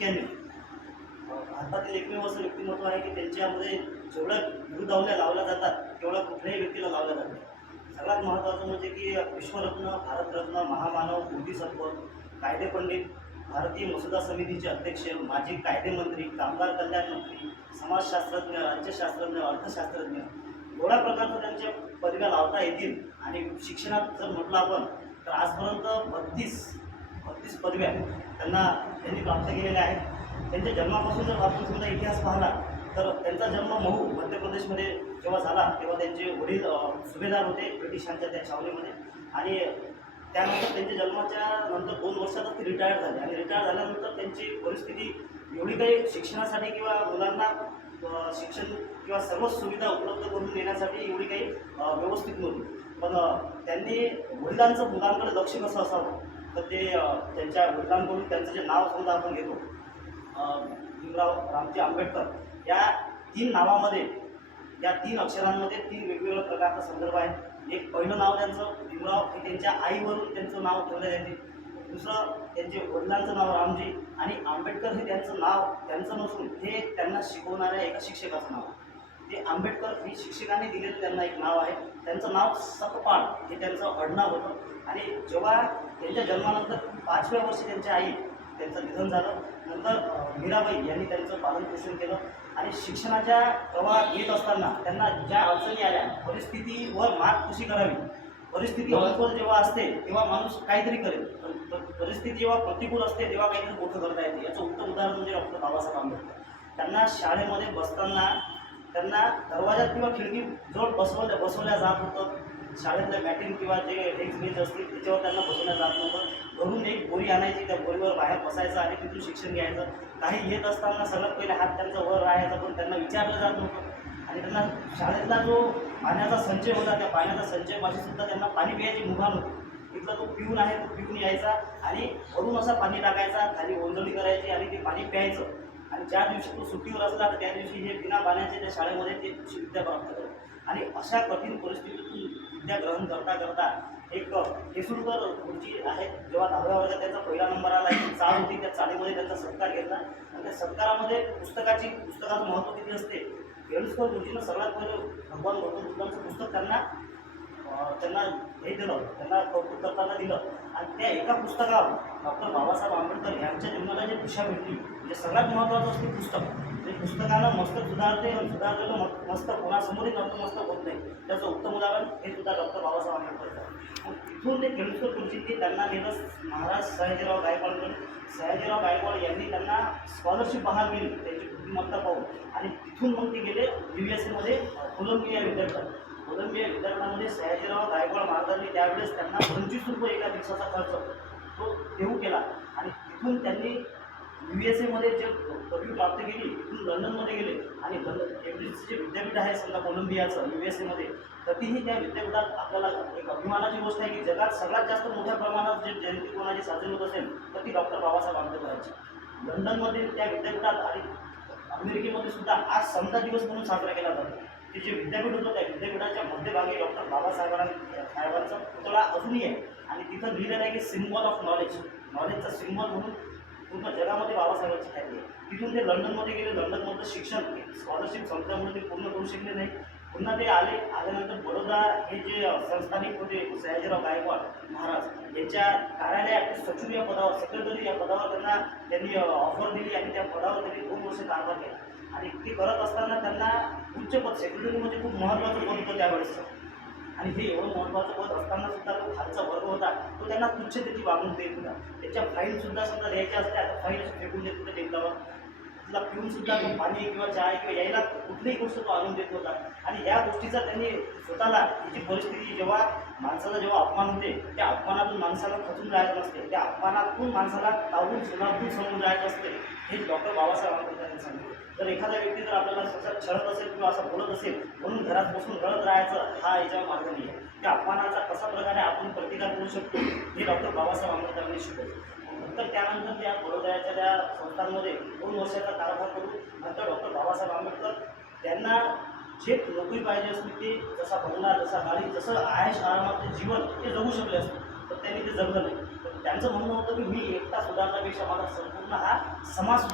ठिकाणी भारतातील एकमेव असं व्यक्तिमत्व आहे की त्यांच्यामध्ये जेवढ्या गुरुदावल्या लावल्या जातात तेवढ्या कुठल्याही व्यक्तीला लावल्या जात नाही. सगळ्यात महत्त्वाचं म्हणजे की विश्वरत्न, भारतरत्न, महामानव, बोधिसत्व, कायदेपंडित, भारतीय मसुदा समितीचे अध्यक्ष, माजी कायदेमंत्री, कामगार कल्याण मंत्री, समाजशास्त्रज्ञ, राज्यशास्त्रज्ञ, अर्थशास्त्रज्ञ एवढ्या प्रकारचं त्यांच्या पदव्या लावता येतील. आणि शिक्षणात जर म्हटलं आपण तर आजपर्यंत 32 पदव्या त्यांनी प्राप्त केलेल्या आहेत. त्यांच्या जन्मापासून जर आपण समजा इतिहास पाहिला तर त्यांचा जन्म महू मध्य प्रदेशमध्ये जेव्हा झाला तेव्हा त्यांचे वडील सुभेदार होते ब्रिटिशांच्या त्या छावणीमध्ये. आणि त्यानंतर त्यांच्या जन्माच्या नंतर 2 वर्षातच ते रिटायर्ड झाले. आणि रिटायर्ड झाल्यानंतर त्यांची परिस्थिती एवढी काही शिक्षणासाठी किंवा मुलांना शिक्षण किंवा सर्व सुविधा उपलब्ध करून देण्यासाठी एवढी काही व्यवस्थित नव्हती. पण त्यांनी वडिलांचं मुलांकडे लक्ष कसं असावं तर ते त्यांच्या वडिलांकडून त्यांचं जे नाव समजा आपण घेतो भीमराव रामजी आंबेडकर, या 3 नावामध्ये, या 3 अक्षरांमध्ये 3 वेगवेगळ्या प्रकारचा संदर्भ आहे. एक पहिलं नाव त्यांचं भीमराव हे त्यांच्या आईवरून त्यांचं नाव ठेवलं जाते. दुसरं त्यांचे वडिलांचं नाव रामजी आणि आंबेडकर हे त्यांचं नाव त्यांचं नसून हे त्यांना शिकवणाऱ्या एका शिक्षकाचं नाव. ते आंबेडकर ही शिक्षकाने दिलेलं त्यांना एक नाव आहे. त्यांचं नाव सकपाळ हे त्यांचं आडनाव होतं. आणि जेव्हा त्यांच्या जन्मानंतर 5व्या वर्षी त्यांच्या आई त्यांचं निधन झालं. नंतर मीराबाई यांनी त्यांचं पालनपोषण केलं. आणि शिक्षणाच्या प्रवाहात येत असताना त्यांना ज्या अडचणी आल्या, परिस्थितीवर मात कशी करावी, परिस्थिती अनुकूल जेव्हा असते तेव्हा माणूस काहीतरी करेल, परिस्थिती जेव्हा प्रतिकूल असते तेव्हा काहीतरी मोठं करता येते. याचं उत्तम उदाहरण म्हणजे डॉक्टर बाबासाहेब आंबेडकर. त्यांना शाळेमध्ये बसताना त्यांना दरवाजात किंवा खिडकी जवळ बसवल्या जात होतं. शाळेतल्या मॅटिंग किंवा जे डेस्क बेंच असतील त्याच्यावर त्यांना बसवल्या जात नव्हतं. घरून एक बोरी आणायची, त्या बोरीवर बाहेर बसायचं आणि तिथून शिक्षण घ्यायचं. काही येत असताना सगळ्यात पहिले हात त्यांचा वर राहायचा, पण त्यांना विचारलं जात नव्हतं. आणि त्यांना शाळेतला जो पाण्याचा संचय होता त्या पाण्याचा संचयपाशीसुद्धा त्यांना पाणी प्यायची मुभान होती. तिथला जो पिऊन आहे तो पिऊन यायचा आणि वरून असा पाणी टाकायचा, खाली ओंजळी करायची आणि ते पाणी प्यायचं. आणि ज्या दिवशी तो सुट्टीवर असला तर त्या दिवशी हे बिना पाण्याचे त्या शाळेमध्ये ते विद्या प्राप्त करत. आणि अशा कठीण परिस्थितीतून विद्या ग्रहण करता करता एक केसुरकर गुरुजी आहेत, जेव्हा 10व्या वर्गात त्यांचा पहिला नंबर आला, एक चाळ होती, त्या चाळीमध्ये त्यांचा सत्कार घेतला. आणि त्या सत्कारामध्ये पुस्तकाचं महत्त्व किती असते. केसुरकर गुरुजीनं सगळ्यात पहिलं भगवान गौतम बुद्धांचं पुस्तक त्यांना हे दिलं, त्यांना कौतुक करताना दिलं. आणि त्या एका पुस्तकावर डॉक्टर बाबासाहेब आंबेडकर यांच्या जीवनाला जे दिशा भेटली, म्हणजे सगळ्यात महत्त्वाचं असते पुस्तक. ते पुस्तकानं मस्तक सुधारते आणि सुधारलेलं मस्तक कोणासमोरही नतमस्तक होत नाही. त्याचं उत्तम उदाहरण हे सुद्धा डॉक्टर बाबासाहेब आंबेडकर. मग तिथून ते केळुसकर गुरुजींनी त्यांना नेलं महाराज सयाजीराव गायकवाडकडे. सयाजीराव गायकवाड यांनी त्यांना स्कॉलरशिप बहाल केली त्यांची बुद्धिमत्ता पाहून. आणि तिथून मग ते गेले USA कोलंबिया विद्यापीठात. कोलंबिया विद्यापीठामध्ये सयाजीराव गायकवाड महाराजांनी त्यावेळेस त्यांना 25 रुपये एका दिवसाचा खर्च तो देऊ केला. आणि तिथून त्यांनी USA जे पदवी प्राप्त केली, तिथून लंडनमध्ये गेले. आणि केम्ब्रिजचं जे विद्यापीठ आहे समजा कोलंबियाचं USA, कधीही त्या विद्यापीठात आपल्याला एक अभिमानाची गोष्ट आहे की जगात सगळ्यात जास्त मोठ्या प्रमाणात जे जयंती कोणाची साजरी होत असेल तर ती डॉक्टर बाबासाहेब आंबेडकरांची. लंडनमध्ये त्या विद्यापीठात आणि अमेरिकेमध्ये सुद्धा आज समता दिवस म्हणून साजरा केला जातो. ते जे विद्यापीठ होतं त्या विद्यापीठाच्या मध्यभागी डॉक्टर बाबासाहेबांचा पुतळा अजूनही आहे. आणि तिथं लिहिलेलं आहे की सिम्बॉल ऑफ नॉलेज, नॉलेजचा सिम्बॉल म्हणून पूर्ण जगामध्ये बाबासाहेबांची ख्याती आहे. तिथून ते लंडनमध्ये गेले. लंडनमधलं शिक्षण स्कॉलरशिप संपल्यामुळे ते पूर्ण करू शकले नाही. पुन्हा ते आल्यानंतर बडोदा हे जे संस्थानिक होते सयाजीराव गायकवाड महाराज यांच्या कार्यालयात सचिव या पदावर, सेक्रेटरी या पदावर त्यांनी ऑफर दिली. आणि त्या पदावर त्यांनी 2 वर्ष कारभार केला. आणि ते करत असताना त्यांना उच्च पद, सेक्रेटरी म्हणजे खूप महत्त्वाचं पद होतं त्यावेळेस. आणि हे एवढं महत्त्वाचं पद असताना सुद्धा तो खालचा वर्ग होता तो त्यांना तुच्छतेची वागणूक देत होता. त्याच्या फाईलसुद्धा समजा द्यायच्या असत्या तर फाईल फेकून देत होते टेबलावर. तिथला पिऊनसुद्धा तो पाणी किंवा चहा किंवा यायला कुठलीही गोष्ट तो आणून देत होता. आणि या गोष्टीचा त्यांनी स्वतःला त्याची परिस्थिती जेव्हा माणसाला जेव्हा अपमान होते त्या अपमानातून माणसाला खचून जायचं नसते, त्या अपमानातून माणसाला तावून सोनातून समोर जायचं असते, हे डॉक्टर बाबासाहेब आंबेडकर यांनी सांगितलं. तर एखादा व्यक्ती जर आपल्याला सतत छळत असेल किंवा असं बोलत असेल म्हणून घरात बसून रडत राहायचं हा याच्यावर मार्ग नाही आहे. त्या अपमानाचा कशा प्रकारे आपण प्रतिकार करू शकतो हे डॉक्टर बाबासाहेब आंबेडकरांनी शिकवलं. नंतर त्यानंतर त्या बडोद्याच्या त्या संस्थांमध्ये 2 वर्षाचा कारभार करून नंतर डॉक्टर बाबासाहेब आंबेडकर त्यांना जे नोकरी पाहिजे असते ते जसा बंगला, जसा गाडी, जसं आयश आरामातलं जीवन ते जगू शकले असते, तर त्यांनी ते जगलं नाही. तर त्यांचं म्हणणं होतं की मी एकटा सुधारण्यापेक्षा मला संपूर्ण हा समाज